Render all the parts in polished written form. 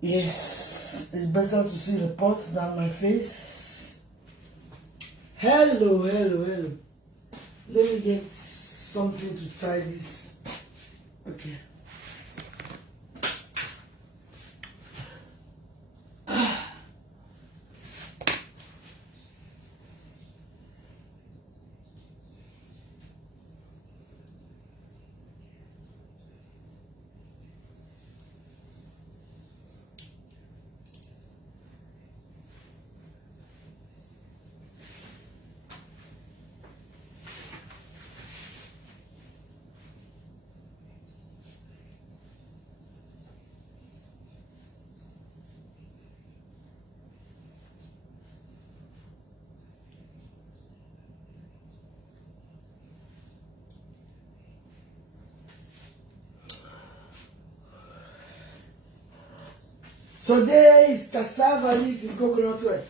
Yes, it's better to see the pot than my face. Hello. Let me get something to tie this. Okay. So there is cassava leaf in coconut oil.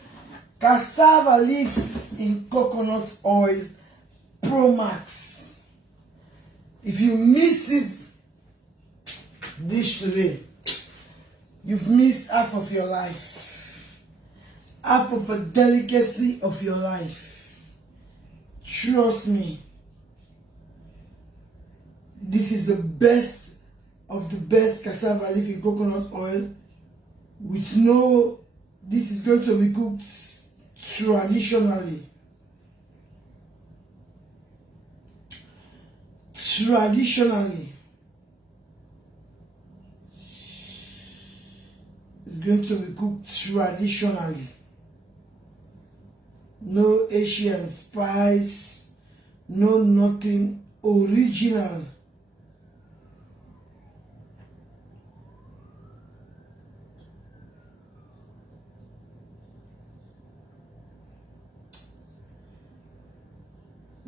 Cassava leaves in coconut oil Pro Max. If you miss this dish today, you've missed half of your life. Half of a delicacy of your life. Trust me. This is the best of the best cassava leaf in coconut oil. With no, this is going to be cooked traditionally. Traditionally. It's going to be cooked traditionally. No Asian spice, no nothing, original.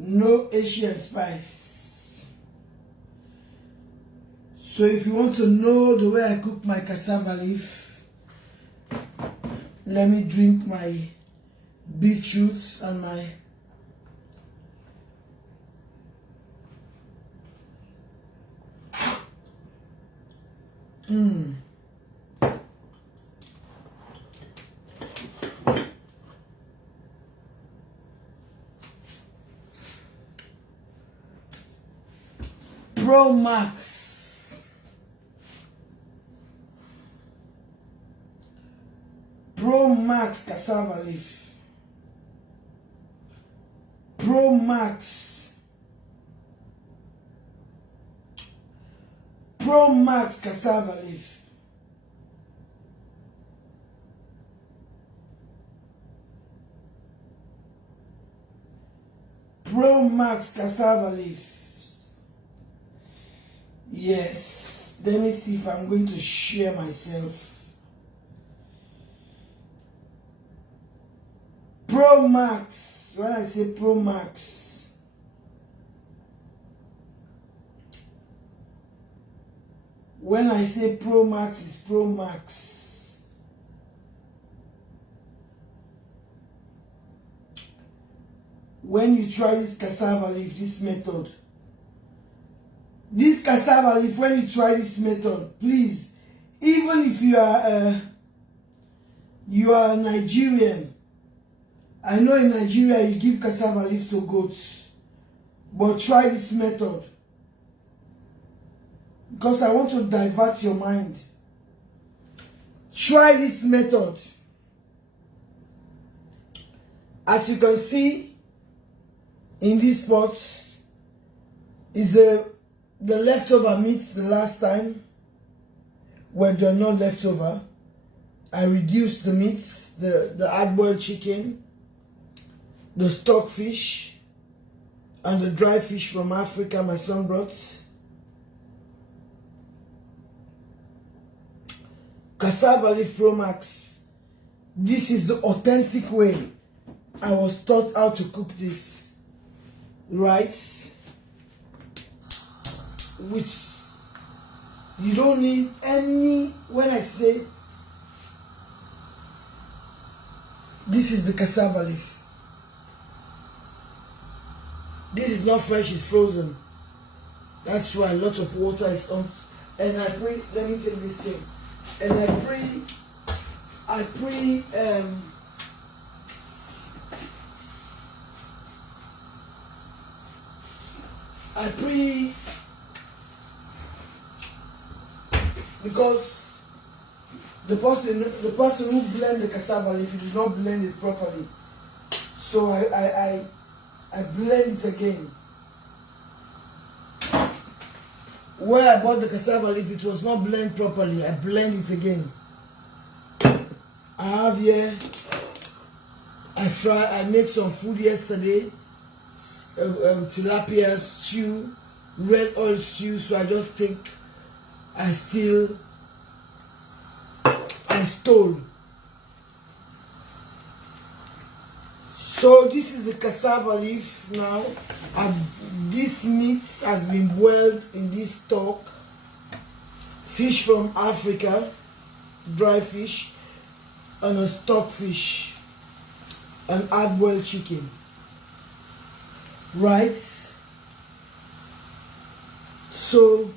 No Asian spice. So if you want to know the way I cook my cassava leaf, let me drink my beetroots and my Pro Max. Pro Max cassava leaf. Pro Max. Pro Max cassava leaf. Pro Max cassava leaf. Yes, let me see if I'm going to share myself. Pro Max. When I say Pro Max, when I say Pro Max, it's Pro Max. When you try this cassava leaf, this method, this cassava leaf, when you try this method, please, even if you are Nigerian, I know in Nigeria you give cassava leaf to goats, but try this method, because I want to divert your mind. Try this method. As you can see in this pot is the leftover meats the last time, when they're not leftover. I reduced the meats, the hard-boiled chicken, the stockfish, and the dry fish from Africa my son brought. Cassava leaf Pro Max. This is the authentic way I was taught how to cook this. Right? Which you don't need any. When I say this is the cassava leaf, this is not fresh, it's frozen. That's why a lot of water is on. And I pray, let me take this thing. and I pre because the person who blend the cassava leaf, he did not blend it properly. So I blend it again. Where I bought the cassava leaf, it was not blended properly. I blend it again. I have here, I made some food yesterday, tilapia stew, red oil stew, so I just think I stole. So this is the cassava leaf now. This meat has been boiled in this stock. Fish from Africa, dry fish, and a stock fish, and hard-boiled chicken. Right? So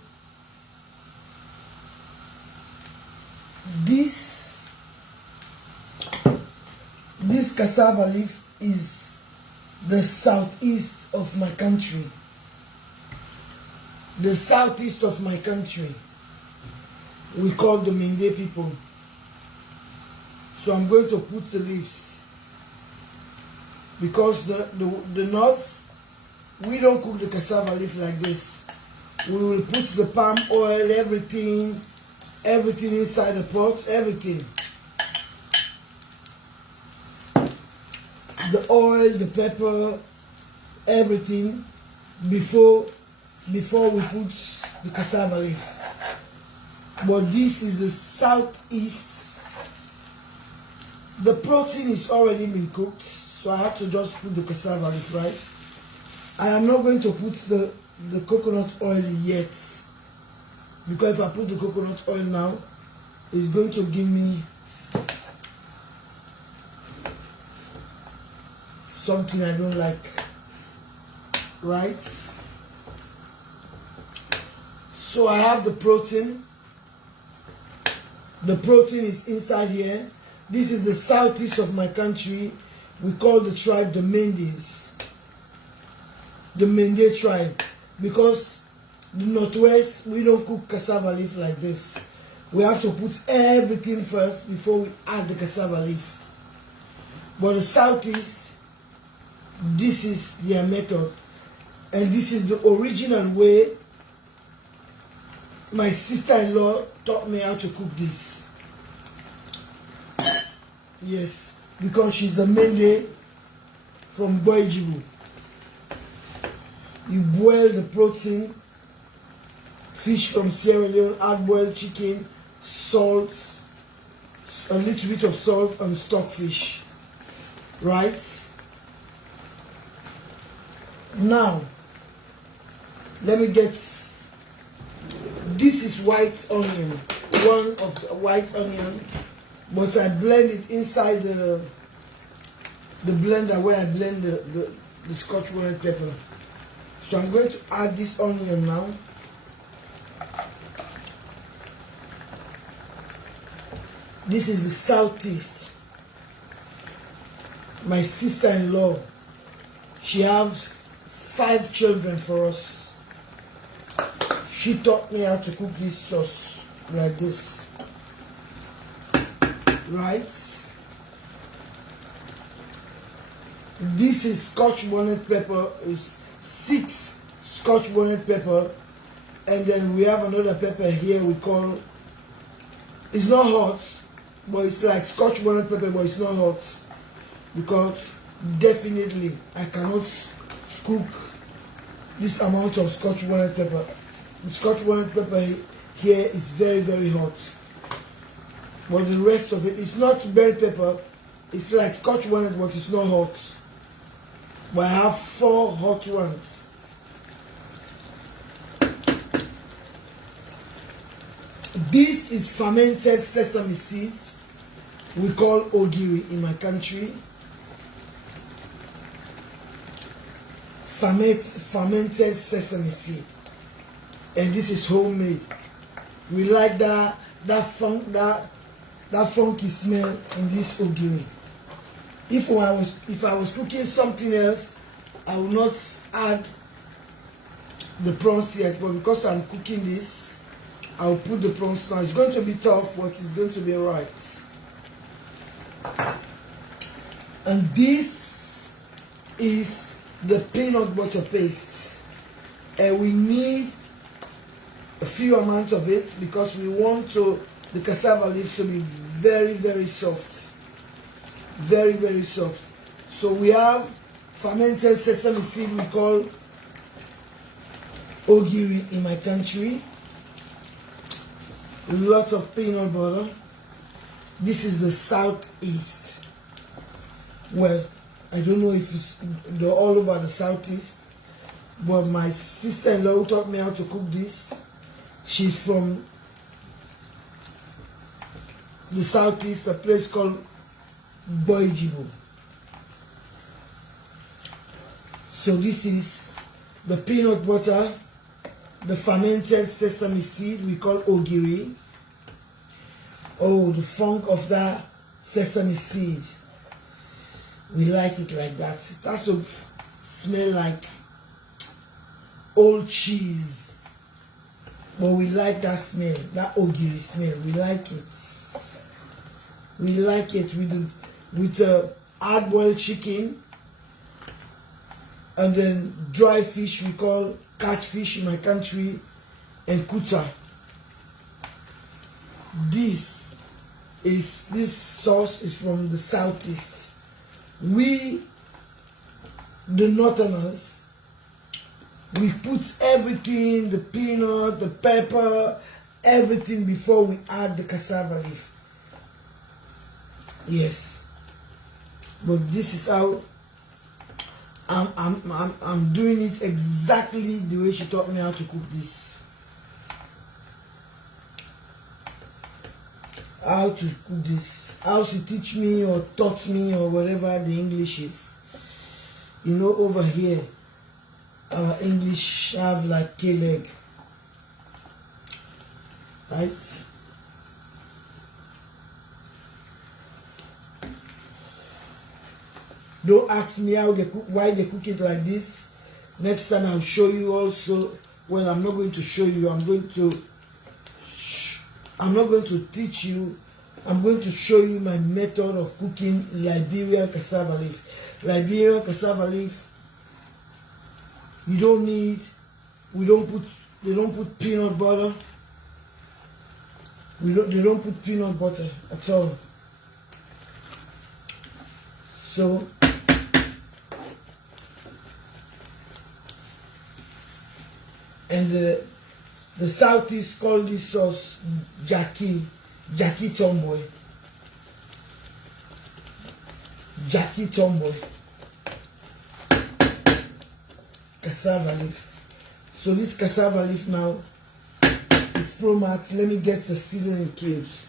this cassava leaf is the southeast of my country. The southeast of my country, we call the Mende people. So I'm going to put the leaves, because the north, we don't cook the cassava leaf like this. We will put the palm oil, everything inside the pot, everything. The oil, the pepper, everything before we put the cassava leaf. But this is the southeast. The protein is already been cooked, so I have to just put the cassava leaf, right? I am not going to put the coconut oil yet, because if I put the coconut oil now, it's going to give me something I don't like, right? So I have the protein. The protein is inside here. This is the southeast of my country. We call the tribe the Mendes. The Mende tribe. Because the northwest, we don't cook cassava leaf like this. We have to put everything first before we add the cassava leaf. But the southeast, this is their method, and this is the original way my sister-in-law taught me how to cook this. Yes, because she's a Mende from Boijibu. You boil the protein, fish from Sierra Leone, hard-boiled chicken, salt, a little bit of salt, and stockfish, right? Now, let me get, this is white onion, one of the white onion, but I blend it inside the blender where I blend the Scotch bonnet pepper. So I'm going to add this onion now. This is the southeast. My sister-in-law, she has 5 children for us. She taught me how to cook this sauce like this, right? This is Scotch bonnet pepper, is 6 Scotch bonnet pepper, and then we have another pepper here we call, it's not hot, but it's like Scotch bonnet pepper, but it's not hot, because definitely I cannot cook this amount of Scotch bonnet pepper. The Scotch bonnet pepper here is very, very hot. But the rest of it, it's not bell pepper, it's like Scotch bonnet, but it's not hot. But I have 4 hot ones. This is fermented sesame seeds. We call ogiri in my country. Fermented sesame seed, and this is homemade. We like that that funky smell in this ogiri. If I was cooking something else, I will not add the prawns yet, but because I'm cooking this, I'll put the prawns now. It's going to be tough, but it's going to be alright. And this is the peanut butter paste, and we need a few amount of it because we want the cassava leaves to be very, very soft, very, very soft. So we have fermented sesame seed, we call ogiri in my country. Lots of peanut butter. This is the southeast. Well, I don't know if it's all over the southeast, but my sister-in-law who taught me how to cook this, she's from the southeast, a place called Boijibo. So this is the peanut butter, the fermented sesame seed we call ogiri. Oh, the funk of that sesame seed. We like it like that. It has to smell like old cheese. But we like that smell, that ogiri smell. We like it. We like it with hard-boiled chicken, and then dry fish we call catfish in my country, and kuta. This sauce is from the southeast. We, the northerners, we put everything, the peanut, the pepper, everything before we add the cassava leaf. Yes, but this is how I'm doing it exactly the way she taught me how to cook this. How to cook this, how she teach me or taught me or whatever the English is. You know, over here, our English have like K-leg, right? Don't ask me how they cook, why they cook it like this. Next time I'll show you also. Well, I'm not going to show you. I'm not going to teach you. I'm going to show you my method of cooking Liberian cassava leaf. Liberian cassava leaf, they don't put peanut butter. They don't put peanut butter at all. So and the Southeast call this sauce Jackie Tomboy. Jackie Tomboy. Cassava leaf. So this cassava leaf now is Pro Max. Let me get the seasoning cubes.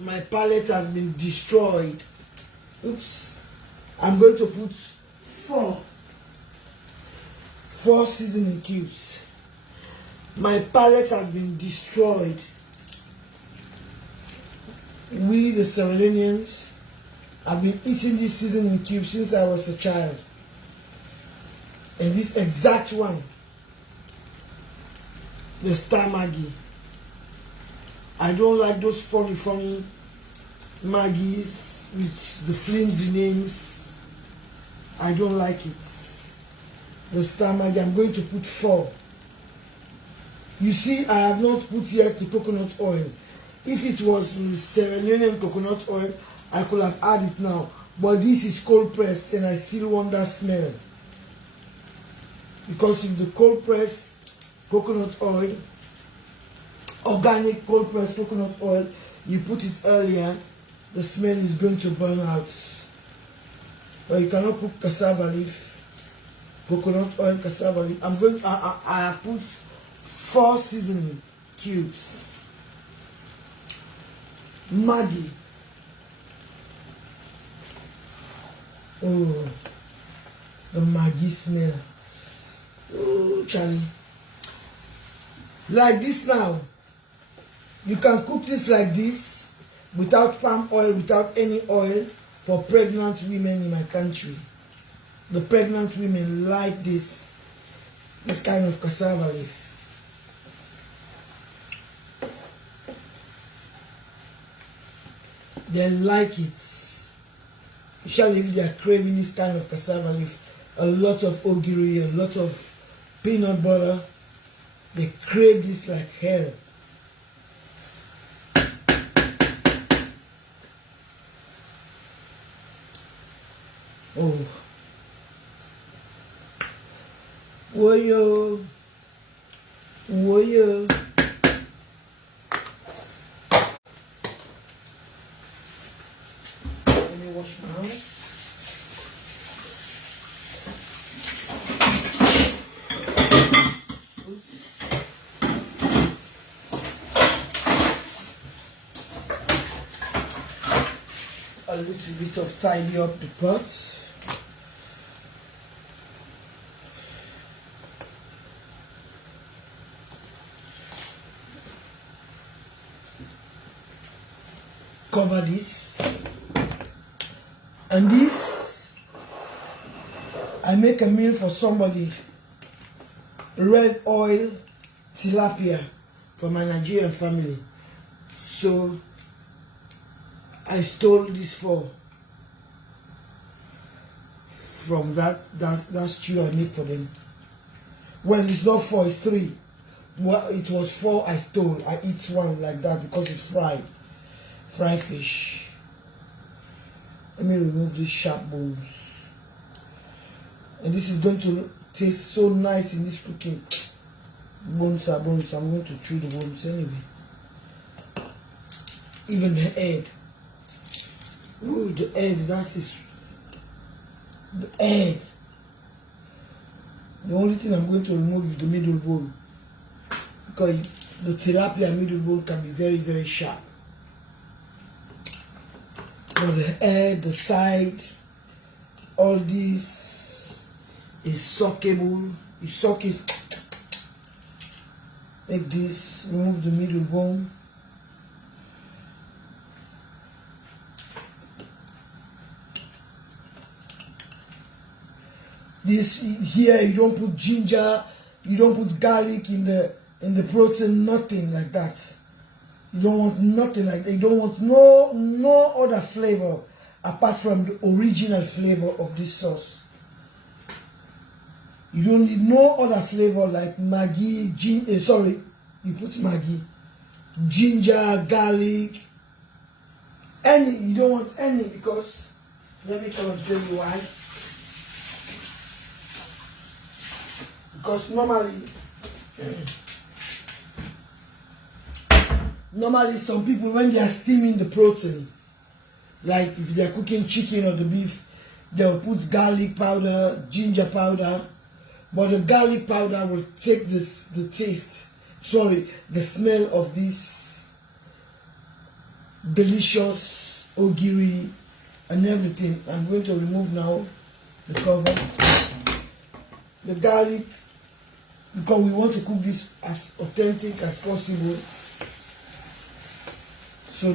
My palette has been destroyed. Oops. I'm going to put four seasoning cubes. My palette has been destroyed. We, the Sierra Leoneans, have been eating this seasoning cube since I was a child. And this exact one, the Star Maggi. I don't like those funny Maggies with the flimsy names. I don't like it. The Star Maggi, I'm going to put 4. You see, I have not put yet the coconut oil. If it was Sierra Leonean coconut oil, I could have added it now. But this is cold pressed and I still want that smell. Because if the cold pressed coconut oil, organic cold pressed coconut oil, you put it earlier, the smell is going to burn out. But you cannot cook cassava leaf, coconut oil, cassava leaf. I have put 4 seasoning cubes. Maggi. Oh, the Maggi smell. Oh, Charlie. Like this now. You can cook this like this without palm oil, without any oil for pregnant women in my country. The pregnant women like this kind of cassava leaf. They like it. Especially if they are craving this kind of cassava leaf. A lot of ogiri, a lot of peanut butter. They crave this like hell. Oh. Woyo. Woyo. Let me wash my hands. A little bit of tidy up the pot. Cover this, and this I make a meal for somebody. Red oil tilapia for my Nigerian family. So I stole this from that stew I make for them. Well, it's not 4, it's 3. Well, it was 4 I stole. I eat one like that because it's fried fish. Let me remove these sharp bones. And this is going to taste so nice in this cooking. Bones are bones. I'm going to chew the bones anyway. Even the head. Ooh, the head. That is the head. The only thing I'm going to remove is the middle bone, because the tilapia middle bone can be very, very sharp. But the head, the side, all this is suckable. You suck it like this. Remove the middle bone. This here, you don't put ginger, you don't put garlic in the protein, nothing like that. You don't want nothing like that. You don't want no other flavor apart from the original flavor of this sauce. You don't need no other flavor like Maggi, you put Maggi, ginger, garlic, any. You don't want any, because let me come and tell you why. Because normally some people, when they are steaming the protein, like if they are cooking chicken or the beef, they'll put garlic powder, ginger powder, but the garlic powder will take the smell of this delicious ogiri and everything. I'm going to remove now the cover. The garlic, because we want to cook this as authentic as possible. So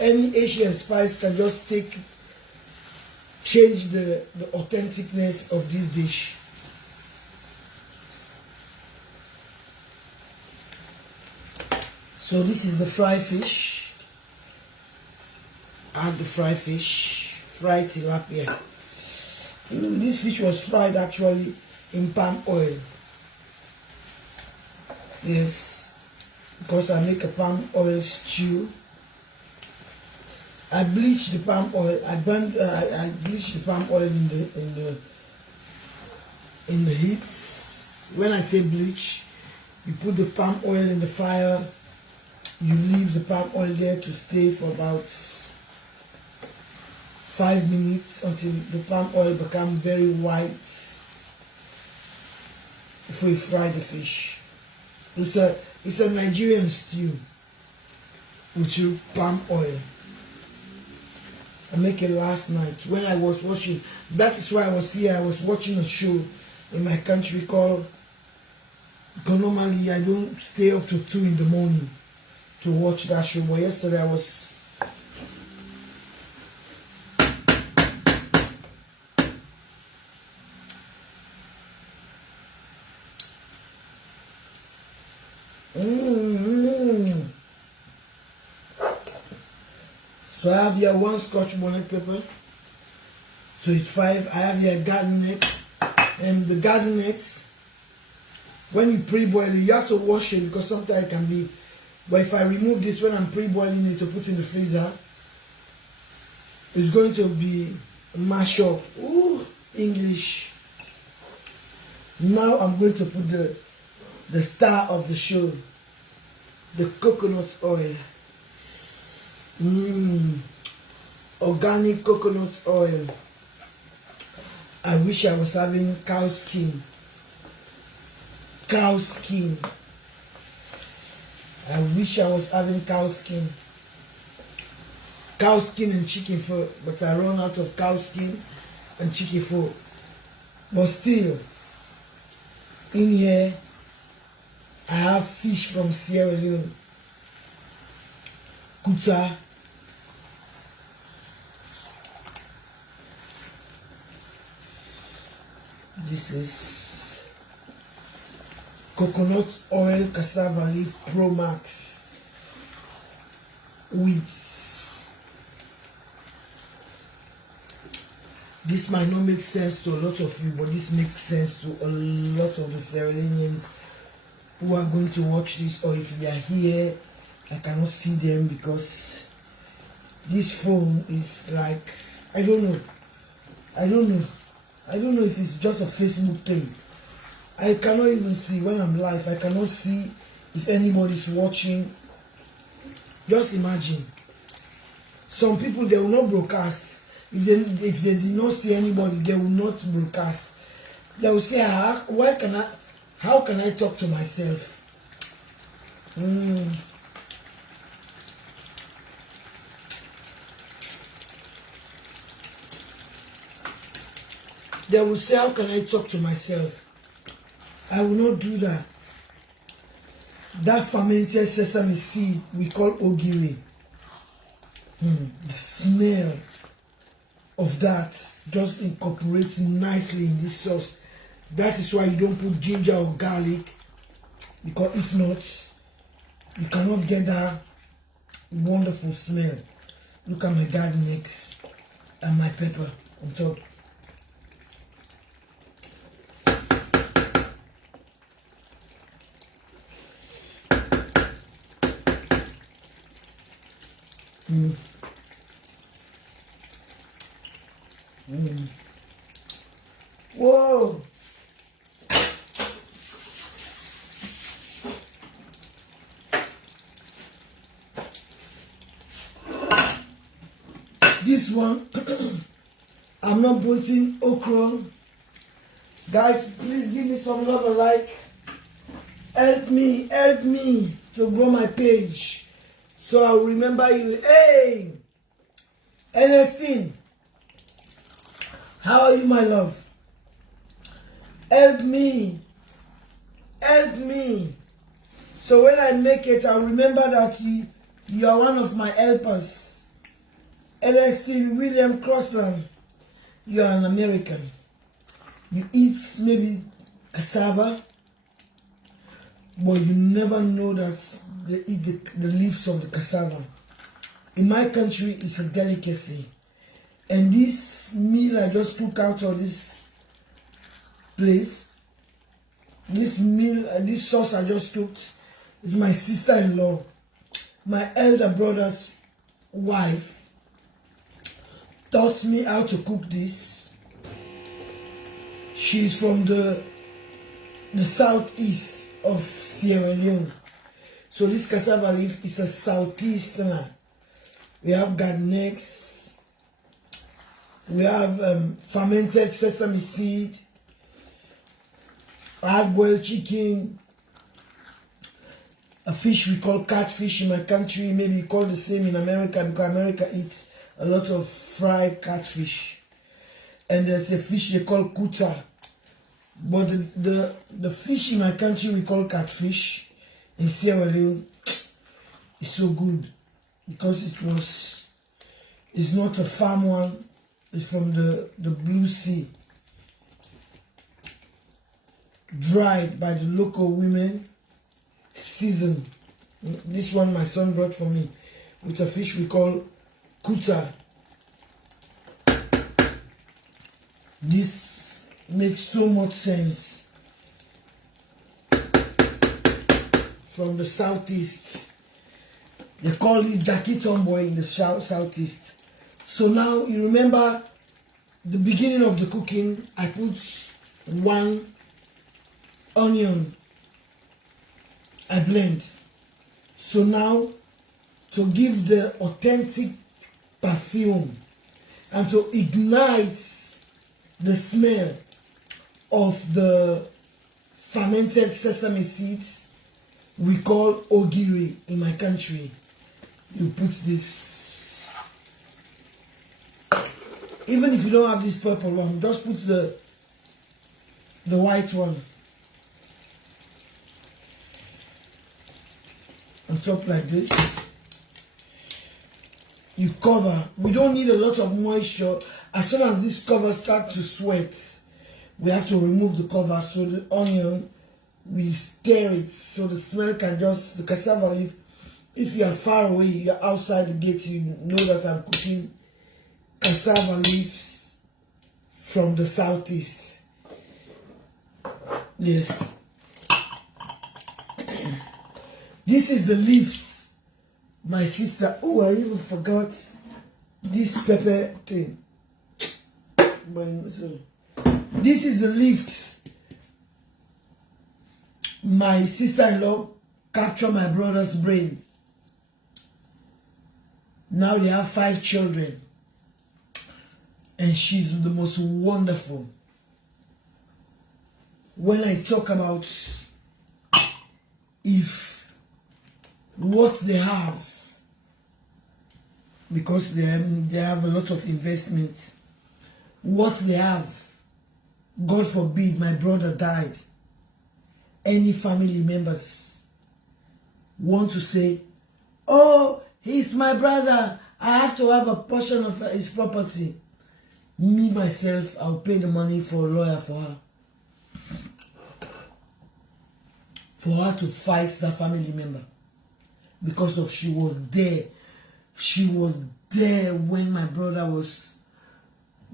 any Asian spice can just change the authenticness of this dish. So this is the fried fish. Add the fried fish, fried tilapia. This fish was fried actually in palm oil. Yes, because I make a palm oil stew. I bleach the palm oil. I bleach the palm oil in the heat. When I say bleach, you put the palm oil in the fire. You leave the palm oil there to stay for about 5 minutes until the palm oil becomes very white before you fry the fish. It's a Nigerian stew with your palm oil. I make it last night when I was watching. That is why I was here. I was watching a show in my country called Because normally I don't stay up to 2 in the morning to watch that show. But yesterday I was... So I have here 1 Scotch bonnet pepper. So it's 5. I have here garden eggs. And the garden eggs, when you pre-boil it, you have to wash it because sometimes it can be... But if I remove this when I'm pre-boiling it to put in the freezer, it's going to be mashed up. Ooh, English. Now I'm going to put the star of the show, the coconut oil. Organic coconut oil. I wish I was having cow skin. Cow skin. I wish I was having cow skin. Cow skin and chicken fur, but I run out of cow skin and chicken fur. But still, in here, I have fish from Sierra Leone. Kuta. This is coconut oil cassava leaf Pro Max wheat. This might not make sense to a lot of you, but this makes sense to a lot of the Sierra Leoneans who are going to watch this, or if they are here, I cannot see them because this phone is like, I don't know if it's just a Facebook thing. I cannot even see when I'm live. I cannot see if anybody's watching. Just imagine. Some people, they will not broadcast. If they did not see anybody, they will not broadcast. They will say, how can I talk to myself? They will say, how can I talk to myself? I will not do that. That fermented sesame seed we call ogiri. The smell of that just incorporates nicely in this sauce. That is why you don't put ginger or garlic, because if not, you cannot get that wonderful smell. Look at my garden eggs and my pepper on top. Whoa! This one, I'm not putting okra. Guys, please give me some love and like. Help me to grow my page, so I'll remember you. Hey, Ernestine, how are you, my love? Help me, so when I make it, I'll remember that you are one of my helpers. Ernestine William Crossland, you are an American. You eat maybe cassava, but you never know that they eat the leaves of the cassava. In my country, it's a delicacy. And this meal I just cooked out of this place, this sauce I just cooked, is my sister-in-law, my elder brother's wife, taught me how to cook this. She's from the southeast of Sierra Leone. So this cassava leaf is a southeasterner. We have garden eggs. We have fermented sesame seed. Hard-boiled chicken. A fish we call catfish in my country. Maybe you call the same in America, because America eats a lot of fried catfish. And there's a fish they call kuta. But the fish in my country we call catfish. In Sierra Leone, it's so good because it's not a farm one. It's from the Blue Sea, dried by the local women, seasoned. This one my son brought for me with a fish we call kuta. This makes so much sense. From the southeast. They call it Jackie Tomboy in the southeast. So now you remember the beginning of the cooking, I put 1 onion. I blend. So now to give the authentic perfume and to ignite the smell of the fermented sesame seeds, we call ogiri in my country. You put this. Even if you don't have this purple one, just put the white one on top like this. You cover. We don't need a lot of moisture. As soon as this cover starts to sweat, we have to remove the cover so the onion, we stir it so the smell can just, the cassava leaf, if you are far away, you're outside the gate, you know that I'm cooking cassava leaves from the southeast. Yes. This is the leaves, my sister. Oh, I even forgot this pepper thing. This is the leaves my sister-in-law captured my brother's brain. Now they have 5 children. And she's the most wonderful. When I talk about if what they have, because they have a lot of investment, what they have, God forbid my brother died, any family members want to say, oh, he's my brother, I have to have a portion of his property. Me, myself, I'll pay the money for a lawyer for her. For her to fight that family member. Because of she was there. She was there when my brother was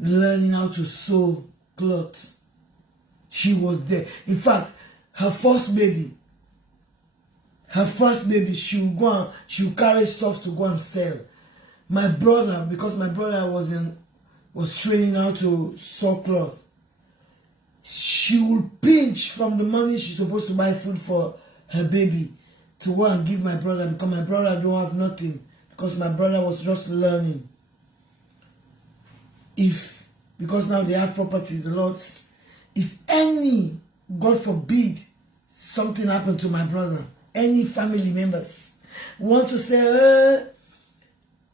learning how to sew clothes. She was there. In fact, her first baby, she would carry stuff to go and sell. My brother, because my brother was training how to sew cloth, she would pinch from the money she's supposed to buy food for her baby to go and give my brother, because my brother don't have nothing, because my brother was just learning. Because now they have properties a lot, if any, God forbid, something happened to my brother, any family members want to say,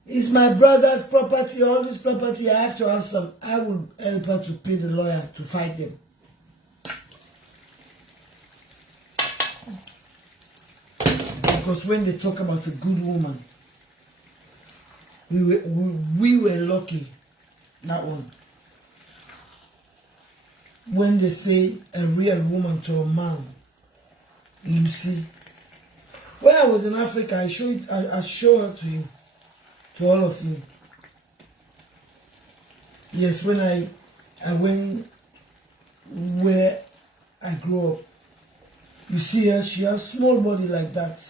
it's my brother's property, all this property, I have to have some, I will help her to pay the lawyer to fight them. Because when they talk about a good woman, we were lucky, that one. When they say a real woman to a man, Lucy. When I was in Africa, I show her to you, to all of you. Yes, when I went where I grew up. You see her, she has small body like that.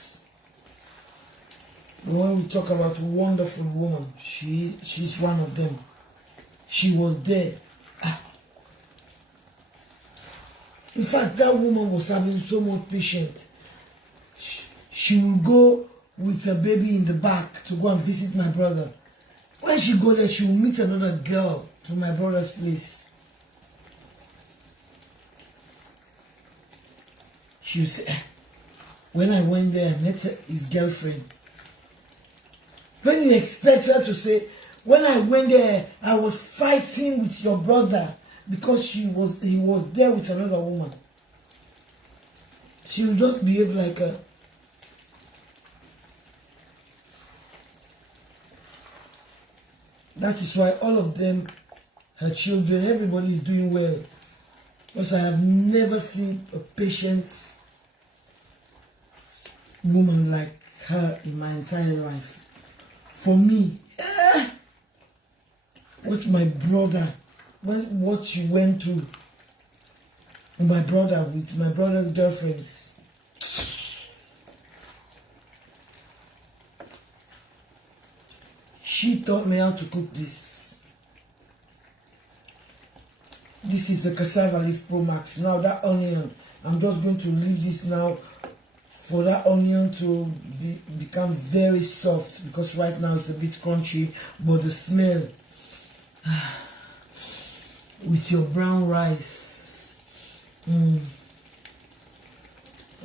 When we talk about a wonderful woman, she's one of them. She was there. In fact, that woman was having so much patience. She would go with her baby in the back to go and visit my brother. When she go there, she will meet another girl to my brother's place. She would say, when I went there, I met his girlfriend. When you expect her to say, when I went there, I was fighting with your brother. because he was there with another woman. She will just behave like a... That is why all of them, her children, everybody is doing well. Because I have never seen a patient woman like her in my entire life. For me, what my brother, what she went through with my brother's girlfriends. She taught me how to cook this. This is a cassava leaf Pro Max. Now that onion, I'm just going to leave this now for that onion to become very soft, because right now it's a bit crunchy, but the smell with your brown rice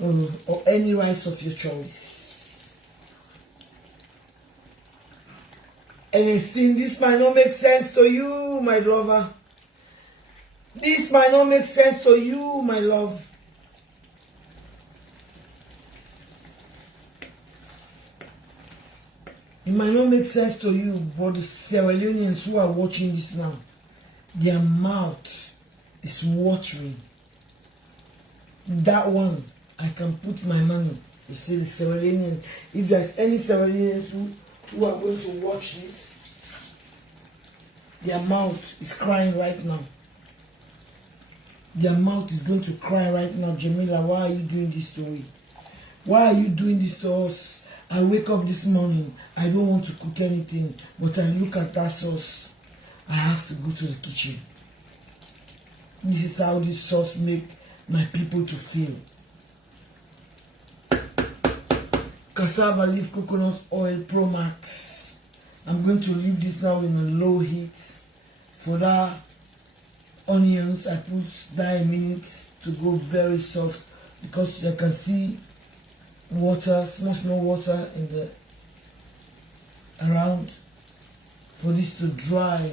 or any rice of your choice. Ernestine, this might not make sense to you, my lover. This might not make sense to you, my love. It might not make sense to you, but the Sierra Leoneans who are watching this now, their mouth is watering. That one, I can put my money. You see, the Sierra Leoneans, if there's any Sierra Leoneans who are going to watch this, their mouth is crying right now. Their mouth is going to cry right now. Jamila, why are you doing this to me? Why are you doing this to us? I wake up this morning, I don't want to cook anything, but I look at that sauce. I have to go to the kitchen. This is how this sauce make my people to feel. Cassava leaf coconut oil Pro Max. I'm going to leave this now in a low heat. For that onions, I put that a minute to go very soft, because you can see water, small water in the around for this to dry.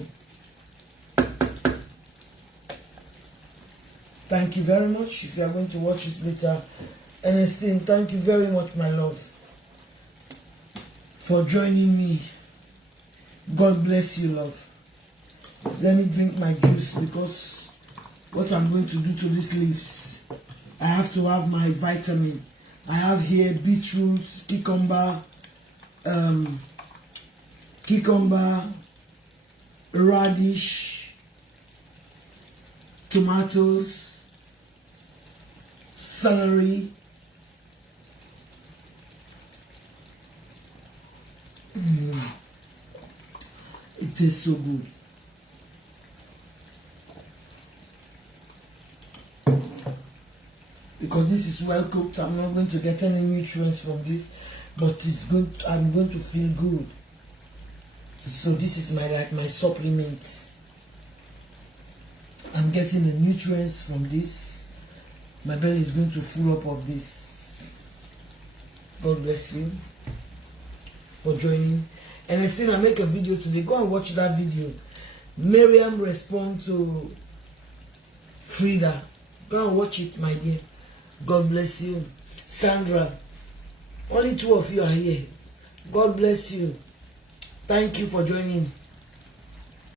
Thank you very much. If you are going to watch this later, Ernestine, thank you very much, my love, for joining me. God bless you, love. Let me drink my juice, because what I'm going to do to these leaves, I have to have my vitamin. I have here beetroot, cucumber, radish, tomatoes, celery, it tastes so good. Because this is well cooked, I'm not going to get any nutrients from this, but it's good. I'm going to feel good. So this is my supplement. I'm getting the nutrients from this. My belly is going to full up of this. God bless you for joining. And I make a video today. Go and watch that video. Miriam respond to Frida. Go and watch it, my dear. God bless you. Sandra, only 2 of you are here. God bless you. Thank you for joining.